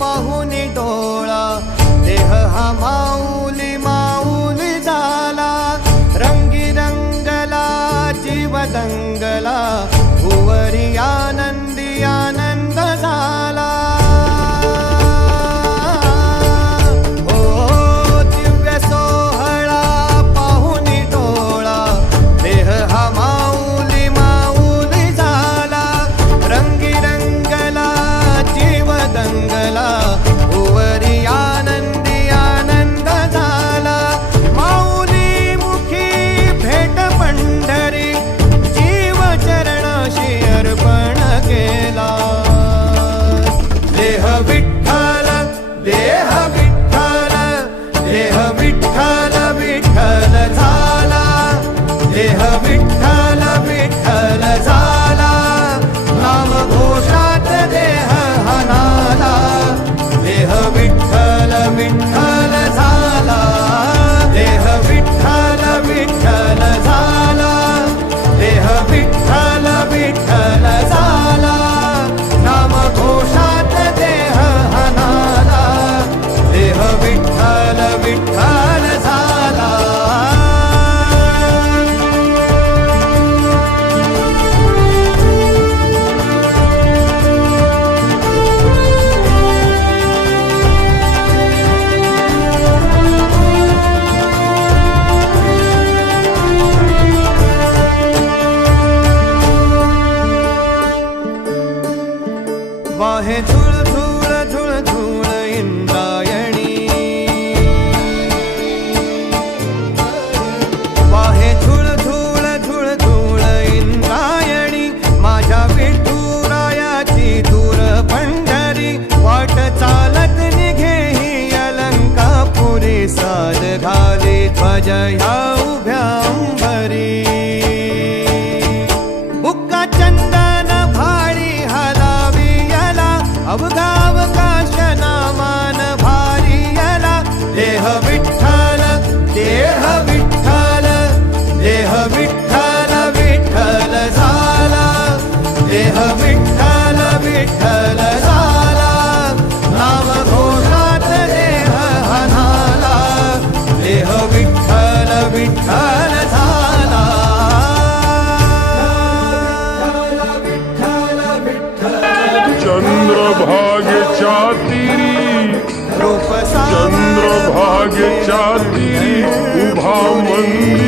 पाहुणे डो देह विठ्ठल विठ्ठल जा. घाली ध्वज ह्या उभ्या अंबरी. बुक्का चंदन भाडी हलावी याला अवघावकाश नामान भारी याला. देह विठ्ठल देह विठ्ठल देह विठ्ठल विठ्ठल झाला. देह विठ्ठल विठ्ठल जागे चातिरी उभा मंद